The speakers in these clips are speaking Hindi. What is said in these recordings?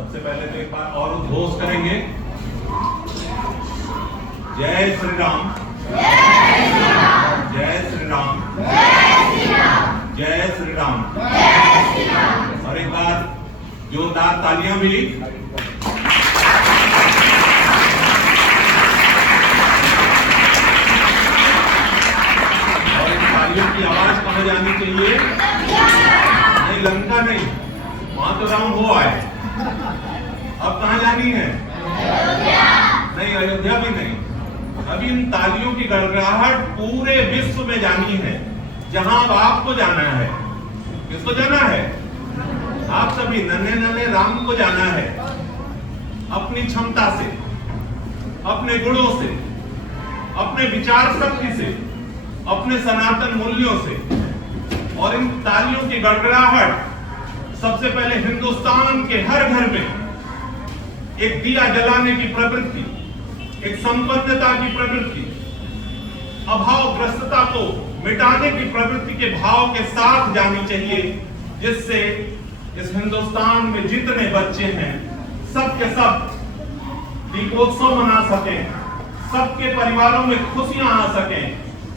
सबसे पहले तो एक बार और उद्घोष करेंगे, जय श्री राम, जय श्री राम, जय श्री राम, जय श्री राम, जय श्री राम। और एक बार जोरदार तालियां मिली। और इन तालियों की आवाज कहां जानी चाहिए? नहीं, लंका नहीं, वहां तो राम हो आए। अब कहां जानी है? नहीं, अयोध्या भी नहीं। अभी इन तालियों की गड़गड़ाहट पूरे विश्व में जानी है, जहां अब आपको जाना है। किसको जाना है? आप सभी नन्हे नन्हे राम को जाना है, अपनी क्षमता से, अपने गुणों से, अपने विचार शक्ति से, अपने सनातन मूल्यों से। और इन तालियों की गड़गड़ाहट सबसे पहले हिंदुस्तान के हर घर में एक दिया जलाने की प्रवृत्ति, एक संपन्नता की प्रवृत्ति, अभावग्रस्तता को मिटाने की प्रवृत्ति के भाव के साथ जानी चाहिए, जिससे इस हिंदुस्तान में जितने बच्चे हैं सब के सब दीपोत्सव मना सकें, सबके परिवारों में खुशियां आ सकें।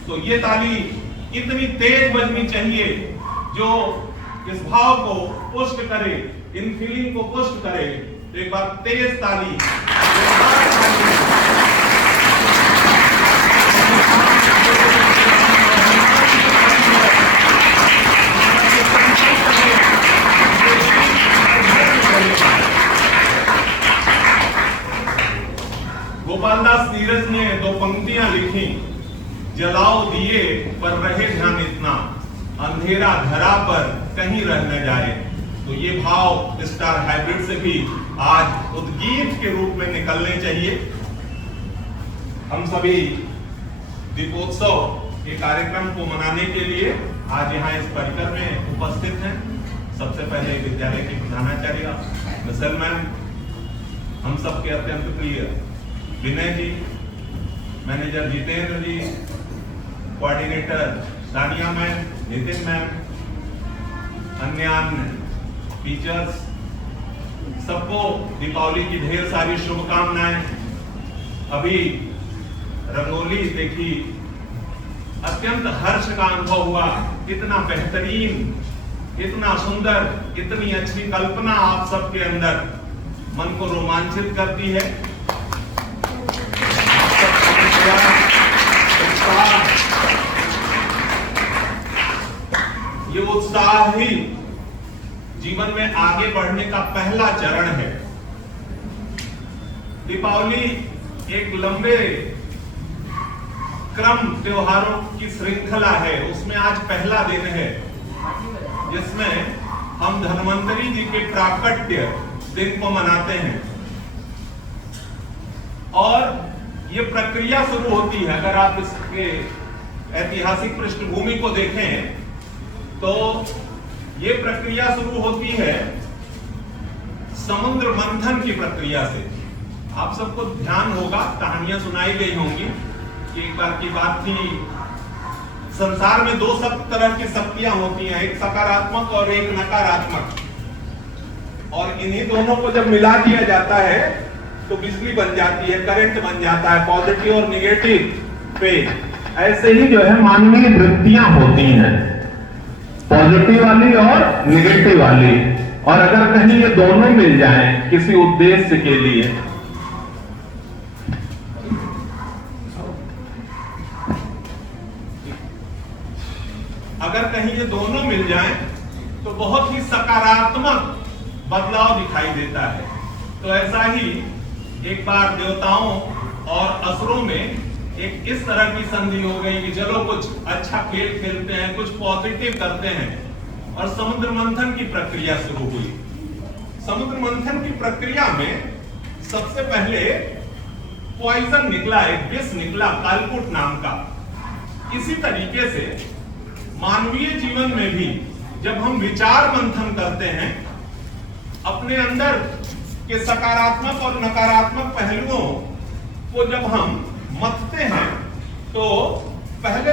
तो ये ताली इतनी तेज बजनी चाहिए जो इस भाव को पुष्ट करे, इन फीलिंग को पुष्ट करे। तो एक बार तेज ताली। गोपालदास नीरज ने दो पंक्तियां लिखी, जलाओ दिए पर रहे ध्यान इतना, अंधेरा धरा पर कहीं रह न जाए। तो ये भाव स्टार हाइब्रिड से भी आज उद्गीत के रूप में निकलने चाहिए। हम सभी दीपोत्सव के कार्यक्रम को मनाने के लिए आज यहाँ इस परिसर में उपस्थित हैं। सबसे पहले विद्यालय की प्रधानाचार्य मिसल मैम, हम सबके अत्यंत प्रिय Vinay ji, manager Jitendra ji, coordinator Sania ma'am, Nitin ma'am, अन्य टीचर्स, सबको दीपावली की ढेर सारी शुभकामनाएं। अभी रंगोली देखी, अत्यंत हर्ष का अनुभव हुआ। इतना बेहतरीन, इतना सुंदर, इतनी अच्छी कल्पना आप सबके अंदर मन को रोमांचित करती है। ये उत्साह ही जीवन में आगे बढ़ने का पहला चरण है। दीपावली एक लंबे क्रम त्योहारों की श्रृंखला है, उसमें आज पहला दिन है जिसमें हम धन्वंतरी जी के प्राकट्य दिन को मनाते हैं। और ये प्रक्रिया शुरू होती है, अगर आप इसके ऐतिहासिक पृष्ठभूमि को देखें तो ये प्रक्रिया शुरू होती है समुद्र मंथन की प्रक्रिया से। आप सबको ध्यान होगा, कहानियां सुनाई गई होंगी कि एक बार की बात थी, संसार में दो सब तरह की शक्तियां होती हैं, एक सकारात्मक और एक नकारात्मक। और इन्हीं दोनों को जब मिला दिया जाता है तो बिजली बन जाती है, करंट बन जाता है, पॉजिटिव और निगेटिव पे। ऐसे ही जो है मानवीय वृत्तियां होती हैं, पॉजिटिव वाली और निगेटिव वाली। और अगर कहीं ये दोनों मिल जाएं किसी उद्देश्य के लिए, अगर कहीं ये दोनों मिल जाएं तो बहुत ही सकारात्मक बदलाव दिखाई देता है। तो ऐसा ही एक बार देवताओं और असुरों में एक इस तरह की संधि हो गई कि चलो कुछ अच्छा खेल खेलते हैं, कुछ पॉजिटिव करते हैं। और समुद्र मंथन की प्रक्रिया शुरू हुई। समुद्र मंथन की प्रक्रिया में सबसे पहले पॉइजन निकला, एक विष निकला कालकूट नाम का। इसी तरीके से मानवीय जीवन में भी जब हम विचार मंथन करते हैं, अपने अंदर के सकारात्मक और नकारात्मक पहलुओं को जब हम मथते हैं, तो पहले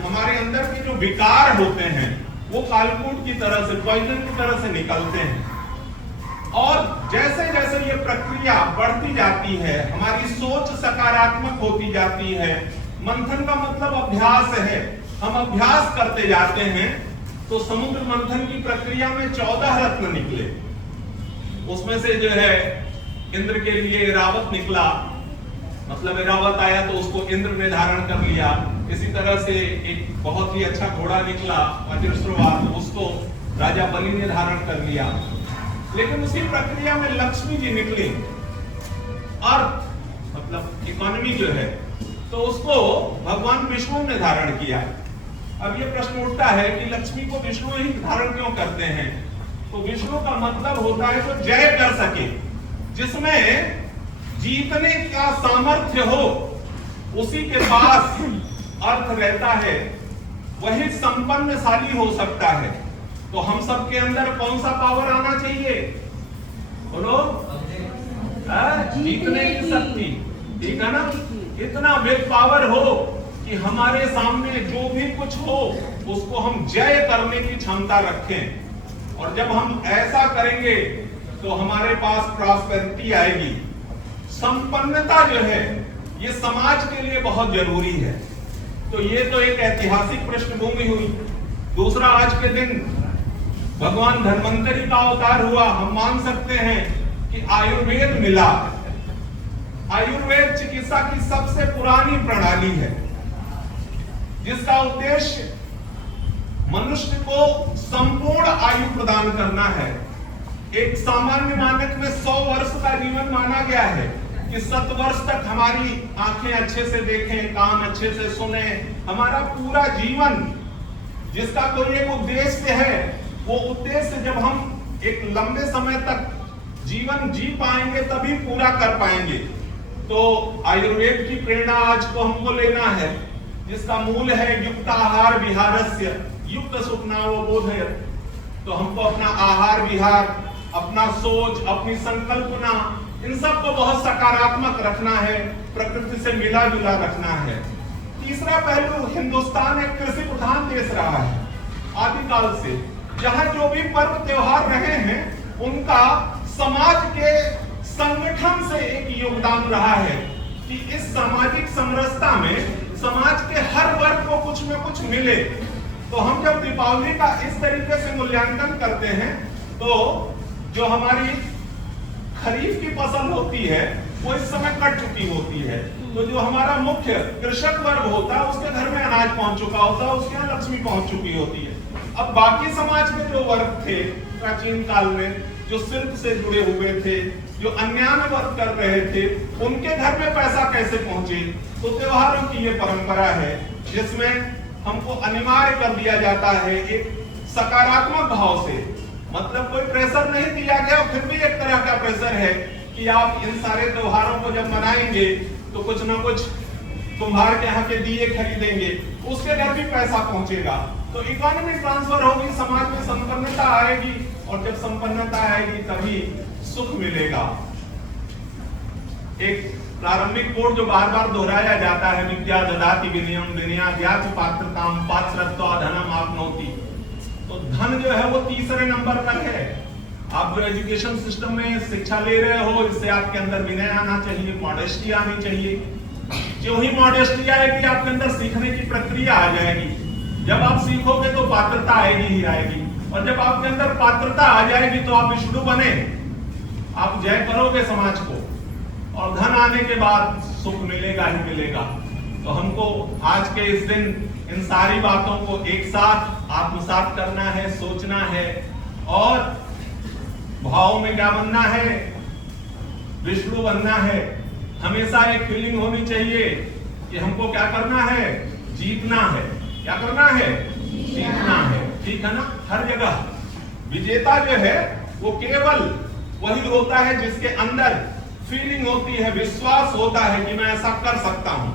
हमारे अंदर के जो विकार होते हैं वो कालकूट की तरह से, पॉइजन की तरह से निकलते हैं। और जैसे जैसे ये प्रक्रिया बढ़ती जाती है, हमारी सोच सकारात्मक होती जाती है। मंथन का मतलब अभ्यास है, हम अभ्यास करते जाते हैं। तो समुद्र मंथन की प्रक्रिया में 14 रत्न निकले, उसमें से जो है इंद्र के लिए ऐरावत निकला, मतलब ऐरावत आया तो उसको इंद्र ने धारण कर लिया। इसी तरह से एक बहुत ही अच्छा घोड़ा निकला वज्रश्रवा, तो उसको राजा बलि ने धारण कर लिया। लेकिन उसी प्रक्रिया में लक्ष्मी जी निकली, अर्थ मतलब इकोनॉमी जो है, तो उसको भगवान विष्णु ने धारण किया। अब ये प्रश्न उठता है कि लक्ष्मी को विष्णु ही धारण क्यों करते हैं? तो विष्णु का मतलब होता है जो जय कर सके, जिसमें जीतने का सामर्थ्य हो, उसी के पास अर्थ रहता है, वही संपन्नशाली हो सकता है। तो हम सबके अंदर कौन सा पावर आना चाहिए? बोलो, जीतने की शक्ति, ठीक है ना? इतना विल पावर हो कि हमारे सामने जो भी कुछ हो उसको हम जय करने की क्षमता रखें। और जब हम ऐसा करेंगे तो हमारे पास प्रॉस्पेरिटी आएगी। संपन्नता जो है ये समाज के लिए बहुत जरूरी है। तो ये तो एक ऐतिहासिक पृष्ठभूमि हुई। दूसरा, आज के दिन भगवान धन्वंतरी का अवतार हुआ। हम मान सकते हैं कि आयुर्वेद मिला। आयुर्वेद चिकित्सा की सबसे पुरानी प्रणाली है, जिसका उद्देश्य मनुष्य को संपूर्ण आयु प्रदान करना है। एक सामान्य मानक में 100 वर्ष का जीवन माना गया है कि 7 वर्ष तक हमारी आंखें अच्छे से देखें, कान अच्छे से सुने। हमारा पूरा जीवन जिसका कोई एक उद्देश्य है, वो उद्देश्य जब हम एक लंबे समय तक जीवन जी पाएंगे तभी पूरा कर पाएंगे। तो आयुर्वेद की प्रेरणा आज को हमको लेना है, जिसका मूल है युक्ताहार विहारस्य युक्त सुखनावो बोधय। तो हमको अपना आहार विहार, अपना सोच, अपनी संकल्पना, इन सब को बहुत सकारात्मक रखना है, प्रकृति से मिला जुला रखना है। तीसरा पहलू, हिंदुस्तान एक कृषि प्रधान देश रहा है आदिकाल से। जहां जो भी पर्व त्योहार रहे हैं, उनका समाज के संगठन से एक योगदान रहा है कि इस सामाजिक समरसता में समाज के हर वर्ग को कुछ न कुछ मिले। तो हम जब दीपावली का इस तरीके से मूल्यांकन करते हैं, तो जो हमारी खरीफ की फसल होती है वो इस समय कट चुकी होती है। तो जो हमारा मुख्य कृषक वर्ग होता है, उसके घर में अनाज पहुंच चुका होता है, उसके यहाँ लक्ष्मी पहुंच चुकी होती है। अब बाकी समाज के जो वर्ग थे प्राचीन काल में, जो शिल्प से जुड़े हुए थे, जो अन्यान्य वर्ग कर रहे थे, उनके घर में पैसा कैसे पहुंचे? तो त्योहारों की ये परंपरा है जिसमें हमको अनिवार्य कर दिया जाता है एक सकारात्मक भाव से। मतलब कोई प्रेशर नहीं दिया गया, फिर भी एक तरह का प्रेशर है कि आप इन सारे त्योहारों को जब मनाएंगे तो कुछ ना कुछ कुम्हार के यहाँ के दिए खरीदेंगे, उसके घर भी पैसा पहुंचेगा। तो इकोनॉमी ट्रांसफर होगी, समाज में संपन्नता आएगी, और जब संपन्नता आएगी तभी सुख मिलेगा। एक प्रारंभिक कोड जो बार बार दोहराया जाता है, विद्या ददाति विनयम विनयाद्याति पात्रताम पात्रत्वा धनम आपनोति। तो धन जो है वो तीसरे नंबर पर है। आप जो एजुकेशन सिस्टम में शिक्षा ले रहे हो, इससे आपके अंदर विनय आना चाहिए, मॉडेस्टी आनी चाहिए। जो ही मॉडेस्टी आएगी, आपके अंदर सीखने की प्रक्रिया आ जाएगी। जब आप सीखोगे तो पात्रता आएगी ही आएगी, और जब आपके अंदर पात्रता आ जाएगी तो आप विष्णु बने, आप जय करोगे समाज को, और धन आने के बाद सुख मिलेगा ही मिलेगा। तो हमको आज के इस दिन इन सारी बातों को एक साथ आत्मसात करना है, सोचना है, और भाव में क्या बनना है? विष्णु बनना है। हमेशा एक फीलिंग होनी चाहिए कि हमको क्या करना है? जीतना है। क्या करना है? जीतना है। ठीक है ना? हर जगह विजेता जो है वो केवल वही होता है जिसके अंदर फीलिंग होती है, विश्वास होता है कि मैं ऐसा कर सकता हूं।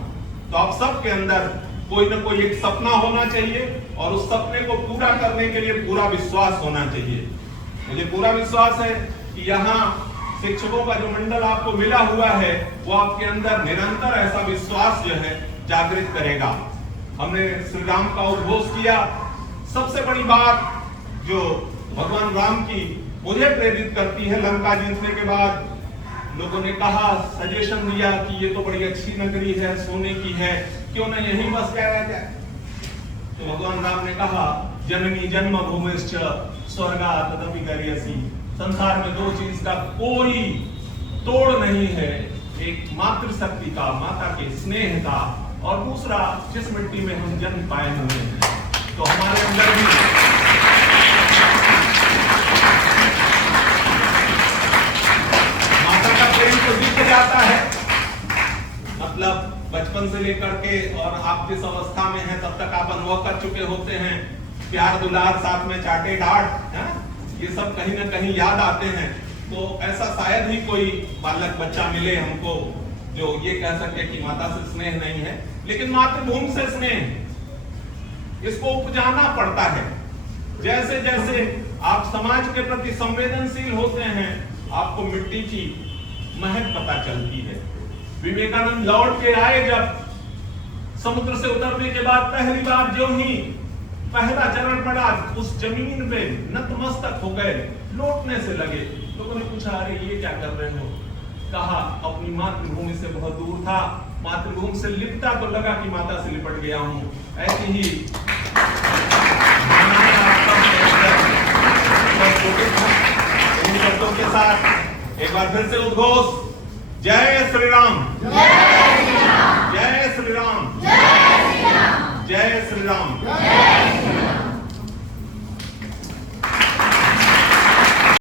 तो आप सबके अंदर कोई ना कोई एक सपना होना चाहिए, और उस सपने को पूरा करने के लिए पूरा विश्वास होना चाहिए। मुझे पूरा विश्वास है कि यहाँ शिक्षकों का जो मंडल आपको मिला हुआ है, वो आपके अंदर निरंतर ऐसा विश्वास जो है जागृत करेगा। हमने श्री राम का उद्घोष किया। सबसे बड़ी बात जो भगवान राम की मुझे प्रेरित करती है। लंका जीतने के बाद लोगों ने कहा, सजेशन दिया कि ये तो बड़ी अच्छी नगरी है, सोने की है, क्यों न यहीं बस जाया जाए। तो भगवान राम ने कहा, जननी जन्म भूमिश्च स्वर्गात् तदपि गरीयसी। संसार में दो चीज का कोई तोड़ नहीं है, एक मातृशक्ति का, माता के स्नेह का, और दूसरा जिस मिट्टी में हम जन्म पाए हुए हैं। तो हमारे अंदर भी माता का प्रेम तो दिख जाता है, मतलब बचपन से लेकर के और आप जिस अवस्था में हैं तब तक आप अनुभव कर चुके होते हैं। प्यार दुलार, साथ में चाटे डांट, ये सब कहीं ना कहीं याद आते हैं। तो ऐसा शायद ही कोई बालक बच्चा मिले हमको जो ये कह सके कि माता से स्नेह नहीं है। लेकिन मातृभूमि से स्नेह, इसको उपजाना पड़ता है। जैसे जैसे आप समाज के प्रति संवेदनशील होते हैं, आपको मिट्टी की महक पता चलती है। विवेकानंद लौट के आए, जब समुद्र से उतरने के बाद पहली बार जो ही पहला चरण पड़ा, उस जमीन पे नतमस्तक हो गए, लौटने से लगे। लोगों ने पूछा, अरे ये क्या कर रहे हो? कहा, अपनी मातृभूमि से बहुत दूर था, मातृभूमि से लिपटा तो लगा कि माता से लिपट गया हूं। ऐसी ही शब्दों के साथ एक बार फिर से उद्घोष, जय श्री राम, जय श्री राम, जय श्री राम, जय श्री राम।